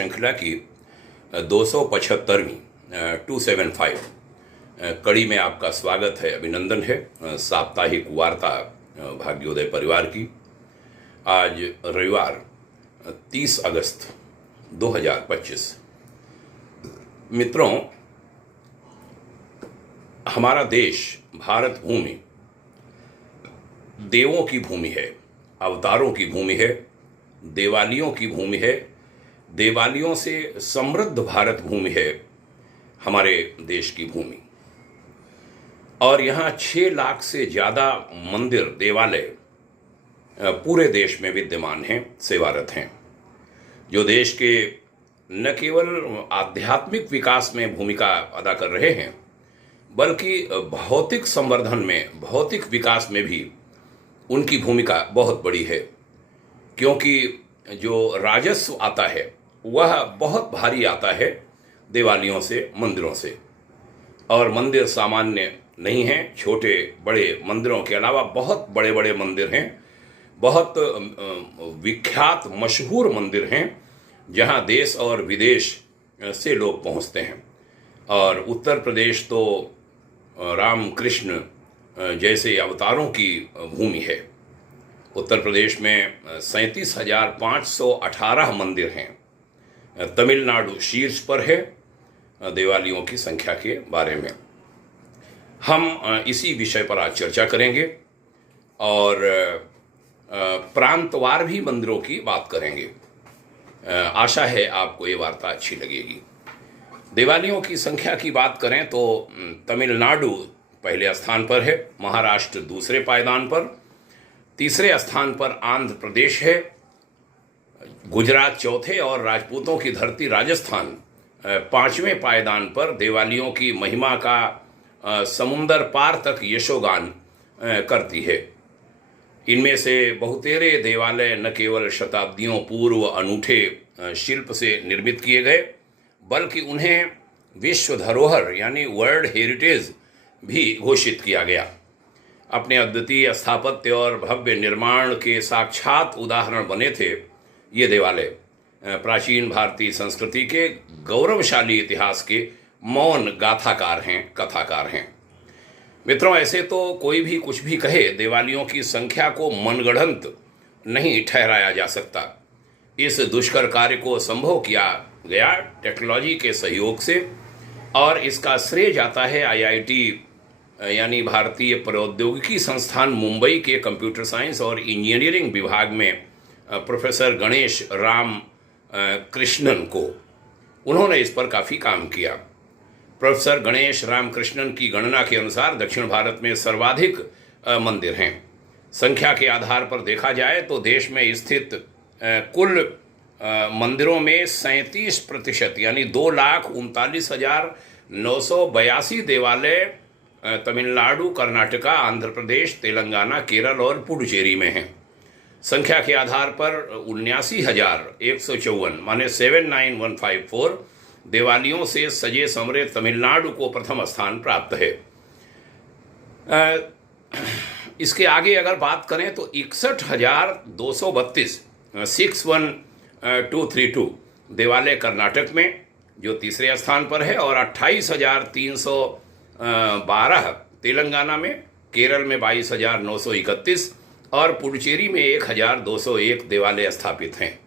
श्रृंखला की 275वीं 275 कड़ी में आपका स्वागत है, अभिनंदन है। साप्ताहिक वार्ता भाग्योदय परिवार की। आज रविवार 30 अगस्त 2025। मित्रों, हमारा देश भारत भूमि देवों की भूमि है, अवतारों की भूमि है, देवालियों की भूमि है, देवालियों से समृद्ध भारत भूमि है हमारे देश की भूमि। और यहाँ 6 लाख से ज़्यादा मंदिर, देवालय पूरे देश में विद्यमान हैं, सेवारत हैं, जो देश के न केवल आध्यात्मिक विकास में भूमिका अदा कर रहे हैं, बल्कि भौतिक संवर्धन में, भौतिक विकास में भी उनकी भूमिका बहुत बड़ी है। क्योंकि जो राजस्व आता है वह बहुत भारी आता है देवालियों से, मंदिरों से। और मंदिर सामान्य नहीं हैं, छोटे बड़े मंदिरों के अलावा बहुत बड़े बड़े मंदिर हैं, बहुत विख्यात मशहूर मंदिर हैं, जहां देश और विदेश से लोग पहुंचते हैं। और उत्तर प्रदेश तो राम कृष्ण जैसे अवतारों की भूमि है। उत्तर प्रदेश में 37,518 मंदिर हैं। तमिलनाडु शीर्ष पर है देवालियों की संख्या के बारे में। हम इसी विषय पर आज चर्चा करेंगे और प्रांतवार भी मंदिरों की बात करेंगे। आशा है आपको ये वार्ता अच्छी लगेगी। देवालियों की संख्या की बात करें तो तमिलनाडु पहले स्थान पर है, महाराष्ट्र दूसरे पायदान पर, तीसरे स्थान पर आंध्र प्रदेश है, गुजरात चौथे और राजपूतों की धरती राजस्थान 5वें पायदान पर देवालियों की महिमा का समुंदर पार तक यशोगान करती है। इनमें से बहुतेरे देवालय न केवल शताब्दियों पूर्व अनूठे शिल्प से निर्मित किए गए, बल्कि उन्हें विश्व धरोहर यानी वर्ल्ड हेरिटेज भी घोषित किया गया। अपने अद्वितीय स्थापत्य और भव्य निर्माण के साक्षात उदाहरण बने थे ये देवालय। प्राचीन भारतीय संस्कृति के गौरवशाली इतिहास के मौन गाथाकार हैं, कथाकार हैं। मित्रों, ऐसे तो कोई भी कुछ भी कहे, देवालियों की संख्या को मनगढ़ंत नहीं ठहराया जा सकता। इस दुष्कर कार्य को संभव किया गया टेक्नोलॉजी के सहयोग से, और इसका श्रेय जाता है IIT यानी भारतीय प्रौद्योगिकी संस्थान मुंबई के कंप्यूटर साइंस और इंजीनियरिंग विभाग में प्रोफेसर गणेश राम कृष्णन को। उन्होंने इस पर काफ़ी काम किया। प्रोफेसर गणेश राम कृष्णन की गणना के अनुसार दक्षिण भारत में सर्वाधिक मंदिर हैं। संख्या के आधार पर देखा जाए तो देश में स्थित कुल मंदिरों में 37% यानी 2,39,982 देवालय तमिलनाडु, कर्नाटका, आंध्र प्रदेश, तेलंगाना, केरल और पुडुचेरी में हैं। संख्या के आधार पर 79,154 माने 79,154 देवालियों से सजे संवरे तमिलनाडु को प्रथम स्थान प्राप्त है। इसके आगे अगर बात करें तो 61,232 61,232 देवालय कर्नाटक में, जो तीसरे स्थान पर है, और 28,312 तेलंगाना में, केरल में 22,931 और पुडुचेरी में 1,201 देवालय स्थापित हैं।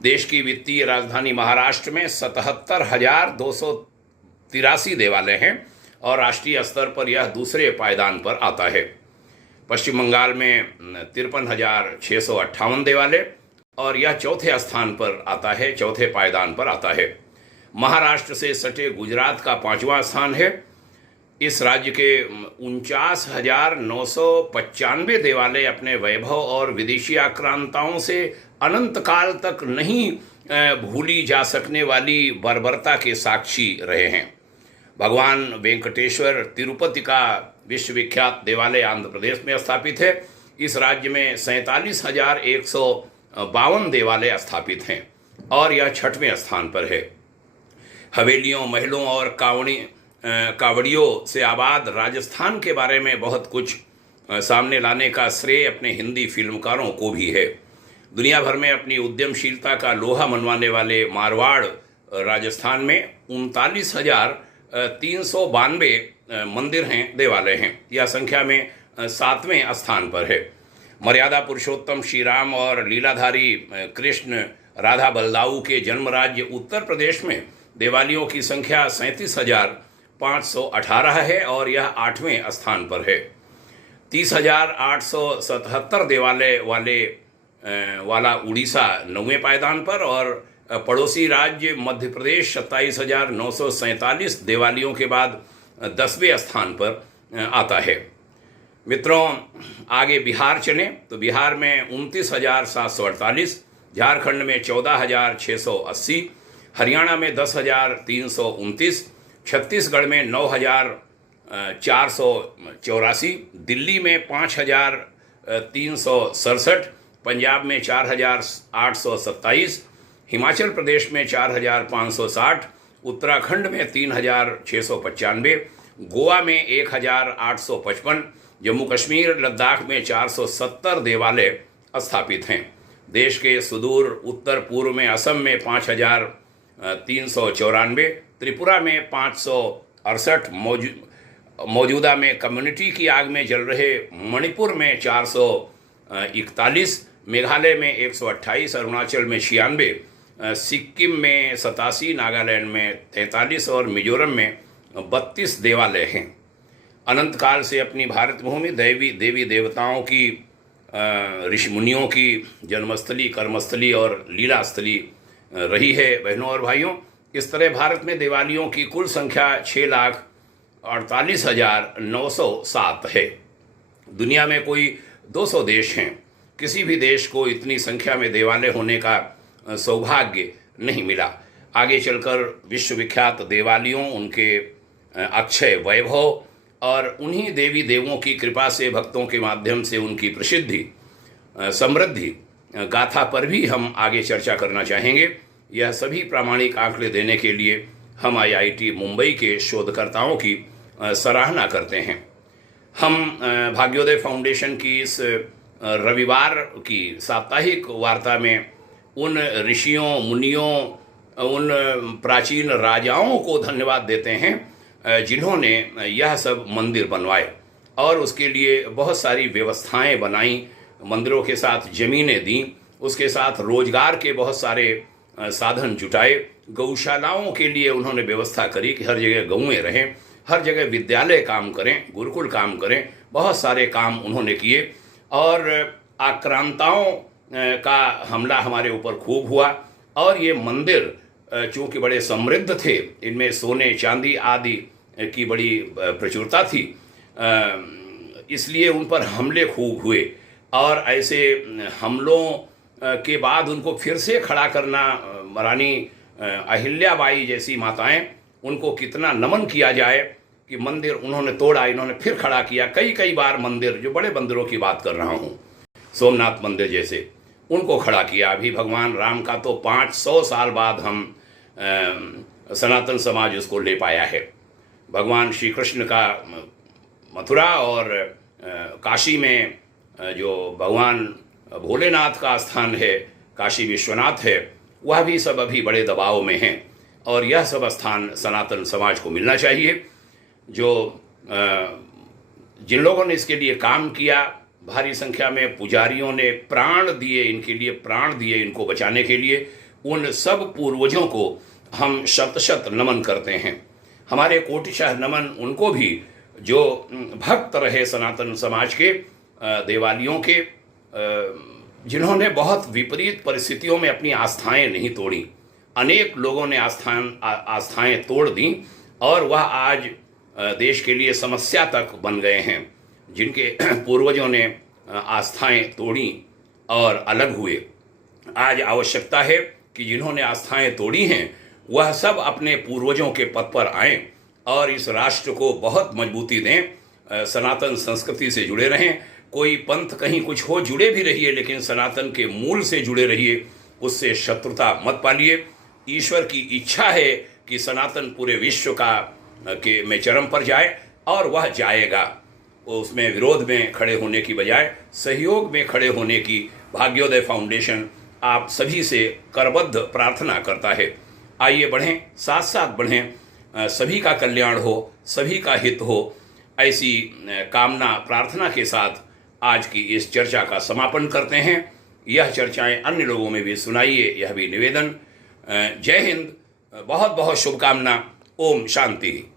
देश की वित्तीय राजधानी महाराष्ट्र में 77,283 देवालय हैं और राष्ट्रीय स्तर पर यह दूसरे पायदान पर आता है। पश्चिम बंगाल में 53,658 देवालय और यह चौथे स्थान पर आता है, चौथे पायदान पर आता है। महाराष्ट्र से सटे गुजरात का 5वां स्थान है। इस राज्य के 49,995 देवालय अपने वैभव और विदेशी आक्रांताओं से अनंत काल तक नहीं भूली जा सकने वाली बर्बरता के साक्षी रहे हैं। भगवान वेंकटेश्वर तिरुपति का विश्वविख्यात देवालय आंध्र प्रदेश में स्थापित है। इस राज्य में 47,152 देवालय स्थापित हैं और यह 6वें स्थान पर है। हवेलियों, महलों और कावड़ियों से आबाद राजस्थान के बारे में बहुत कुछ सामने लाने का श्रेय अपने हिंदी फिल्मकारों को भी है। दुनिया भर में अपनी उद्यमशीलता का लोहा मनवाने वाले मारवाड़ राजस्थान में 39,392 मंदिर हैं, देवालय हैं। यह संख्या में 7वें स्थान पर है। मर्यादा पुरुषोत्तम श्री राम और लीलाधारी कृष्ण राधा बलदाऊ के जन्म राज्य उत्तर प्रदेश में देवालयों की संख्या 37,518 है और यह 8वें स्थान पर है। 30,877 देवालय वाला उड़ीसा 9वें पायदान पर और पड़ोसी राज्य मध्य प्रदेश 27,947 देवालयों के बाद 10वें स्थान पर आता है। मित्रों, आगे बिहार चलें तो बिहार में 29,748, झारखंड में 14,680, हरियाणा में 10,329, छत्तीसगढ़ में 9,484, दिल्ली में 5,367, पंजाब में 4,827, हिमाचल प्रदेश में 4,560, उत्तराखंड में 3,695, गोवा में 1,855, जम्मू कश्मीर लद्दाख में 470 देवालय स्थापित हैं। देश के सुदूर उत्तर पूर्व में असम में 5,394, त्रिपुरा में 568, मौजूदा में कम्युनिटी की आग में जल रहे मणिपुर में 441, मेघालय में 128, अरुणाचल में 96, सिक्किम में 87, नागालैंड में 43 और मिजोरम में 32 देवालय हैं। अनंत काल से अपनी भारत भूमि देवी देवताओं की, ऋषि मुनियों की जन्मस्थली, कर्मस्थली और लीला स्थली रही है। बहनों और भाइयों, इस तरह भारत में देवालयों की कुल संख्या 6,48,907 है। दुनिया में कोई 200 देश हैं। किसी भी देश को इतनी संख्या में देवालय होने का सौभाग्य नहीं मिला। आगे चलकर विश्वविख्यात देवालयों, उनके अक्षय वैभव और उन्हीं देवी देवों की कृपा से भक्तों के माध्यम से उनकी प्रसिद्धि, समृद्धि गाथा पर भी हम आगे चर्चा करना चाहेंगे। यह सभी प्रामाणिक आंकड़े देने के लिए हम IIT मुंबई के शोधकर्ताओं की सराहना करते हैं। हम भाग्योदय फाउंडेशन की इस रविवार की साप्ताहिक वार्ता में उन ऋषियों, मुनियों, उन प्राचीन राजाओं को धन्यवाद देते हैं जिन्होंने यह सब मंदिर बनवाए और उसके लिए बहुत सारी व्यवस्थाएं बनाई, मंदिरों के साथ ज़मीनें दी, उसके साथ रोजगार के बहुत सारे साधन जुटाए, गौशालाओं के लिए उन्होंने व्यवस्था करी कि हर जगह गौएं रहें, हर जगह विद्यालय काम करें, गुरुकुल काम करें, बहुत सारे काम उन्होंने किए। और आक्रांताओं का हमला हमारे ऊपर खूब हुआ और ये मंदिर चूँकि बड़े समृद्ध थे, इनमें सोने चांदी आदि की बड़ी प्रचुरता थी, इसलिए उन पर हमले खूब हुए और ऐसे हमलों के बाद उनको फिर से खड़ा करना, रानी अहिल्याबाई जैसी माताएं, उनको कितना नमन किया जाए कि मंदिर उन्होंने तोड़ा, इन्होंने फिर खड़ा किया। कई बार मंदिर, जो बड़े मंदिरों की बात कर रहा हूँ, सोमनाथ मंदिर जैसे, उनको खड़ा किया। अभी भगवान राम का तो 500 साल बाद हम सनातन समाज उसको ले पाया है। भगवान श्री कृष्ण का मथुरा और काशी में जो भगवान भोलेनाथ का स्थान है, काशी विश्वनाथ है, वह भी सब अभी बड़े दबाव में हैं और यह सब स्थान सनातन समाज को मिलना चाहिए। जो जिन लोगों ने इसके लिए काम किया, भारी संख्या में पुजारियों ने प्राण दिए, इनके लिए प्राण दिए, इनको बचाने के लिए, उन सब पूर्वजों को हम शत नमन करते हैं। हमारे कोटिशः नमन उनको भी जो भक्त रहे सनातन समाज के, देवालियों के, जिन्होंने बहुत विपरीत परिस्थितियों में अपनी आस्थाएं नहीं तोड़ी। अनेक लोगों ने आस्थाएं तोड़ दी और वह आज देश के लिए समस्या तक बन गए हैं। जिनके पूर्वजों ने आस्थाएं तोड़ी और अलग हुए, आज आवश्यकता है कि जिन्होंने आस्थाएं तोड़ी हैं वह सब अपने पूर्वजों के पद पर आएं और इस राष्ट्र को बहुत मजबूती दें, सनातन संस्कृति से जुड़े रहें। कोई पंथ कहीं कुछ हो, जुड़े भी रहिए, लेकिन सनातन के मूल से जुड़े रहिए, उससे शत्रुता मत पालिए। ईश्वर की इच्छा है कि सनातन पूरे विश्व में चरम पर जाए और वह जाएगा। उसमें विरोध में खड़े होने की बजाय सहयोग में खड़े होने की भाग्योदय फाउंडेशन आप सभी से करबद्ध प्रार्थना करता है। आइए बढ़ें, साथ साथ बढ़ें, सभी का कल्याण हो, सभी का हित हो, ऐसी कामना प्रार्थना के साथ आज की इस चर्चा का समापन करते हैं। यह चर्चाएं अन्य लोगों में भी सुनाइए, यह भी निवेदन। जय हिंद, बहुत बहुत शुभकामना। ओम शांति।